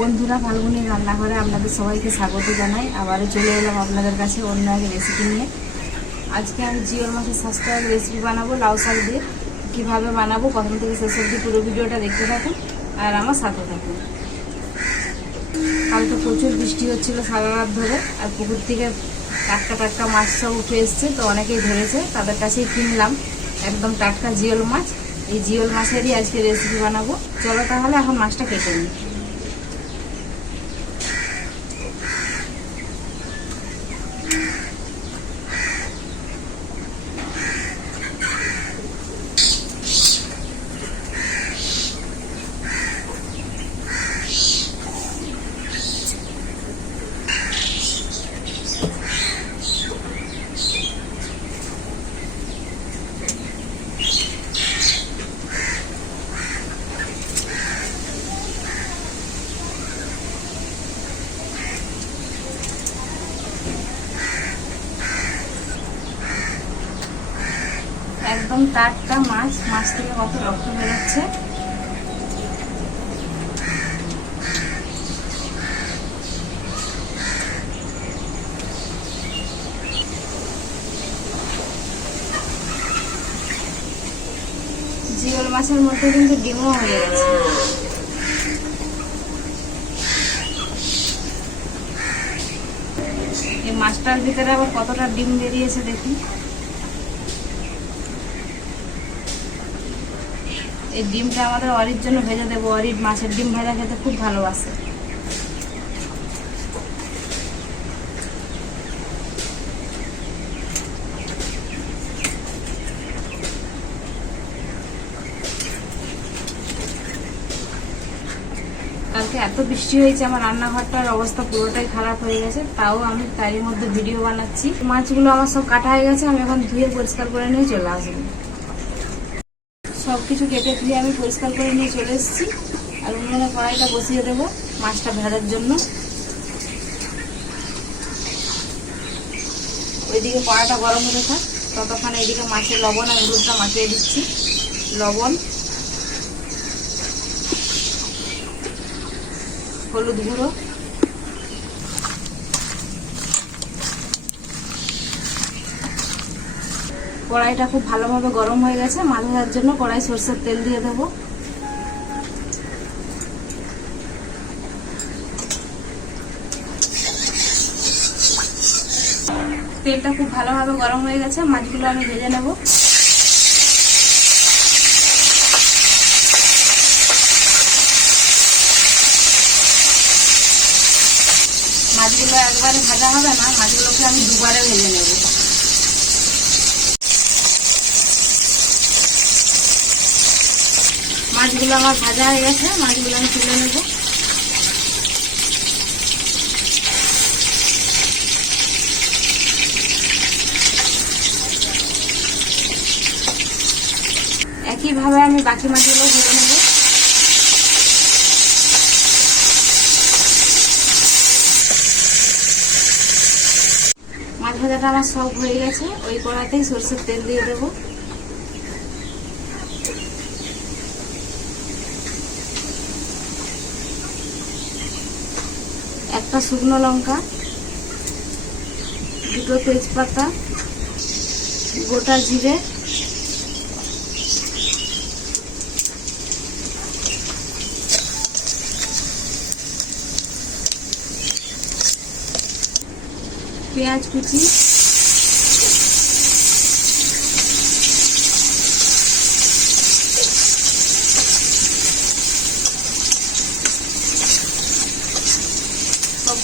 বন্ধুরা, ফাল্গুনির রান্নাঘরে আপনাদের সবাইকে স্বাগত জানাই। আবারও চলে এলাম আপনাদের কাছে অন্য এক রেসিপি নিয়ে। আজকে আমি জিওর মাছের স্বাস্থ্য রেসিপি বানাবো, লাউ শাক দিয়ে। কীভাবে বানাবো, প্রথম থেকে শেষ অবধি পুরো ভিডিওটা দেখতে থাকুন আর আমার সাথে থাকুন। কালকে প্রচুর বৃষ্টি হচ্ছিল সারা রাত ধরে, আর পুকুর থেকে টাটকা টাটকা মাছ সব উঠে এসছে, তো অনেকেই ধরেছে, তাদের কাছেই কিনলাম একদম টাটকা জিওল মাছ। এই জিওল মাছেরই আজকে রেসিপি বানাবো। চলো তাহলে এখন মাছটা কেটে নিই। একদম টাটকা মাছ মাছ থেকে কত রক্ত বেরোচ্ছে? জিওল মাছের মধ্যে কিন্তু ডিমও হয়ে গেছে। এই মাছটার ভিতরে আবার কতটা ডিম বেরিয়েছে দেখুন এই ডিমটা আমাদের অরির জন্য ভেজে দেবো। অরির মাছের ডিম ভাজা খেতে খুব ভালোবাসে। কালকে এত বৃষ্টি হয়েছে, আমার রান্নাঘরটার অবস্থা পুরোটাই খারাপ হয়ে গেছে। তাও আমি তারই মধ্যে ভিডিও বানাচ্ছি। মাছগুলো আমার সব কাটা হয়ে গেছে, আমি এখন ধুয়ে পরিষ্কার করে নিয়ে চলে আসব। সব কিছু কেটে ধুয়ে আমি পরিষ্কার করে নিয়ে চলে এসেছি। আর উনুনে কড়াইটা বসিয়ে দেবো মাছটা ভাজার জন্য। ওইদিকে কড়াটা গরম হতে থাক, ততক্ষণ এইদিকে মাছের লবণ আর হলুদটা মাখিয়ে দিচ্ছি। লবণ, হলুদ গুঁড়ো কড়াইটা খুব ভালোভাবে গরম হয়ে গেছে। মাছ ভাজার জন্য কড়াই সরষের তেল দিয়ে দেবো। তেলটা খুব ভালোভাবে গরম হয়ে গেছে। মাছগুলো আমি ভেজে নেব। মাছগুলো একবারে ভাজা হবে না, মাছগুলোকে আমি দুবারে ভেজে নেব। মাছগুলো আমার ভাজা হয়ে গেছে, মাছগুলো আমি তুলে নেব। একইভাবে আমি বাকি মাছগুলো ভেজে নেব। মাছ ভাজাটা আমার সব হয়ে গেছে, ওই কড়াতেই সরষের তেল দিয়ে দেবো। একটা শুকনো লঙ্কা দুটো তেজপাতা গোটা জিরে পেঁয়াজ কুচি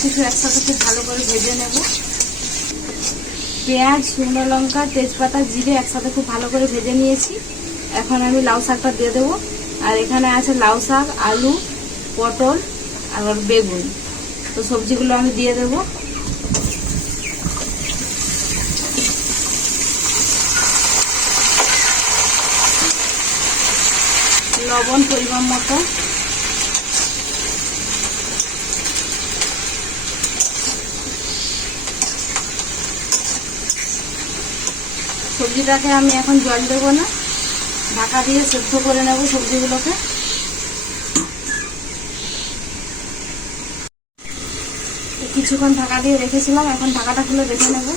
কিছু একসাথে খুব ভালো করে ভেজে নেব। পেঁয়াজ, শুকনো লঙ্কা, তেজপাতা, জিরে একসাথে খুব ভালো করে ভেজে নিয়েছি। এখন আমি লাউ শাকটা দিয়ে দেবো। আর এখানে আছে লাউ শাক, আলু, পটল আর বেগুন। তো সবজিগুলো আমি দিয়ে দেবো। লবণ পরিমাণ মতো। সবজিটাকে আমি এখন জল দেবো না। ঢাকা দিয়ে সেদ্ধ করে নেব সবজিগুলোকে। কিছুক্ষণ ঢাকা দিয়ে রেখেছিলাম, এখন ঢাকাটা খুলে দেখে নেব।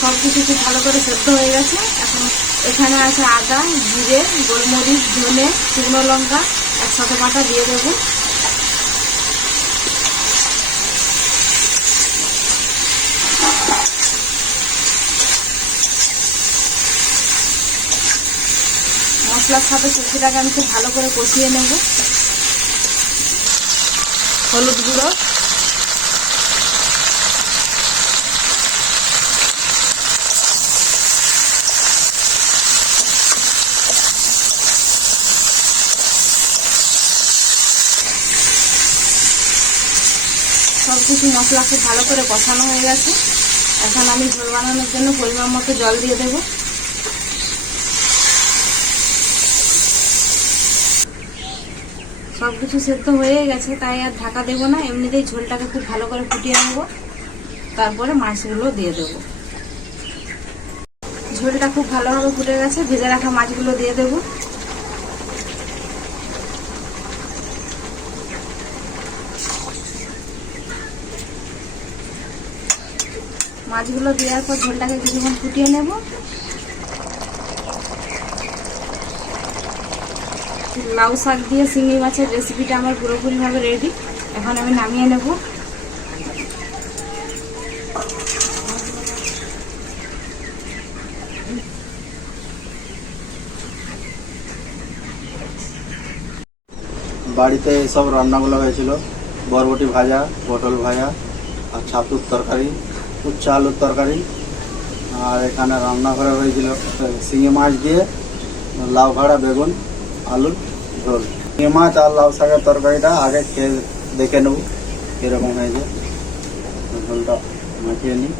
সব কিছু খুব ভালো করে সেদ্ধ হয়ে গেছে। এখন এখানে আছে আদা, জিরে, গোলমরিচ, ধনে, শুকনো লঙ্কা, একসাথে বাটা দিয়ে দেবো। মশলার সাথে সবজিটাকে আমি খুব ভালো করে কষিয়ে নেব। হলুদ গুঁড়ো কিছু মশলা খুব ভালো করে কষানো হয়ে গেছে। এখন আমি ঝোল বানানোর জন্য পরিমাণ মতো জল দিয়ে দেবো। সব কিছু সেদ্ধ হয়ে গেছে, তাই আর ঢাকা দেবো না। এমনিতেই ঝোলটাকে খুব ভালো করে ফুটিয়ে নেব। তারপরে মাছগুলো দিয়ে দেবো। ঝোলটা খুব ভালোভাবে ফুটে গেছে। ভেজে রাখা মাছগুলো দিয়ে দেবো। মাছগুলো দেওয়ার পর ঝোলটাকে কিছুক্ষণ ফুটিয়ে নেব। লাউ শাক দিয়ে চিংড়ি মাছের রেসিপিটা আমার পুরোপুরিভাবে রেডি এখন আমি নামিয়ে নেব। বাড়িতে সব রান্নাগুলো হয়েছিল। বরবটি ভাজা, পটল ভাজা, আর ছাতুর তরকারি। উচ্চ আলুর তরকারি। আর এখানে রান্না করা হয়েছিল শিঙে মাছ দিয়ে লাউ ভাড়া, বেগুন আলুর ঝোল। শিঙে মাছ আর লাউ শাকের তরকারিটা আগে খেয়ে দেখে নেব, কীরকম হয়েছে। ঝোলটা মাখিয়ে নিই।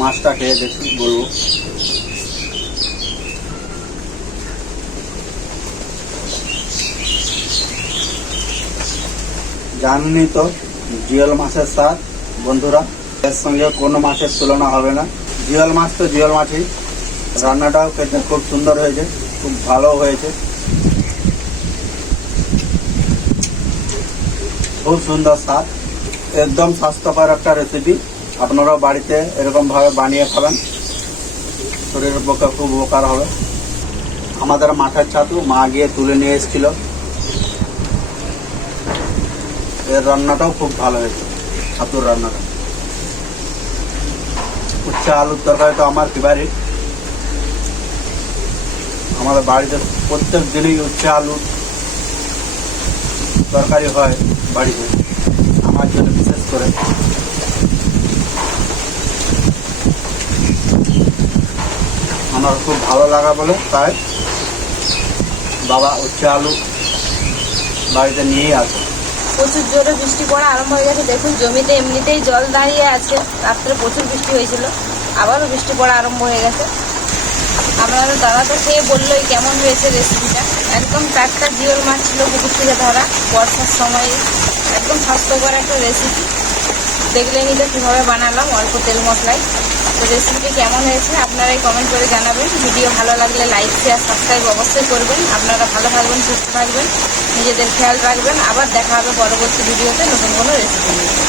মাছটা খেয়ে দেখি, বলব। জানেনই তো, জিওল মাছের স্বাদ, বন্ধুরা। এর সঙ্গে কোনো মাছের তুলনা হবে না। জিওল মাছ তো জিওল মাছই। রান্নাটাও খেতে খুব সুন্দর হয়েছে, খুব ভালো হয়েছে। খুব সুন্দর স্বাদ। একদম স্বাস্থ্যকর একটা রেসিপি আপনারাও বাড়িতে এরকমভাবে বানিয়ে খাবেন। শরীরের পক্ষে খুব উপকার হবে। আমাদের মাঠের ছাতু মা গিয়ে তুলে নিয়ে এসেছিল। এর রান্নাটাও খুব ভালো হয়েছে, ছাতুর রান্নাটা। উচ্চা আলুর তরকারি তো আমার ফেভারিট আমাদের বাড়িতে প্রত্যেক দিনই উচ্চা আলুর তরকারি হয় বাড়িতে। আমার জন্য বিশেষ করে। আমার খুব ভালো লাগা বলে তাই বাবা উচ্ছে আলু বাড়িতে নিয়েই আসে। প্রচুর জোরে বৃষ্টি পড়া আরম্ভ হয়ে গেছে। দেখুন, জমিতে এমনিতেই জল দাঁড়িয়ে আছে। রাত্রে প্রচুর বৃষ্টি হয়েছিল। আবারও বৃষ্টি পড়া আরম্ভ হয়ে গেছে। আপনারা দাদা তো খেয়ে বললোই কেমন হয়েছে রেসিপিটা একদম টাটকা জিওল মাছ ছিল পুকুর থেকে ধরা। বর্ষার সময়ে একদম স্বাস্থ্যকর একটা রেসিপি দেখলে তো কীভাবে বানালাম, অল্প তেল মশলায়। তো রেসিপিটি কেমন হয়েছে আপনারাই কমেন্ট করে জানাবেন। ভিডিও ভালো লাগলে লাইক শেয়ার সাবস্ক্রাইব অবশ্যই করবেন। আপনারা ভালো থাকবেন, সুস্থ থাকবেন, নিজেদের খেয়াল রাখবেন। আবার দেখা হবে পরবর্তী ভিডিওতে নতুন কোনো রেসিপি নিয়ে।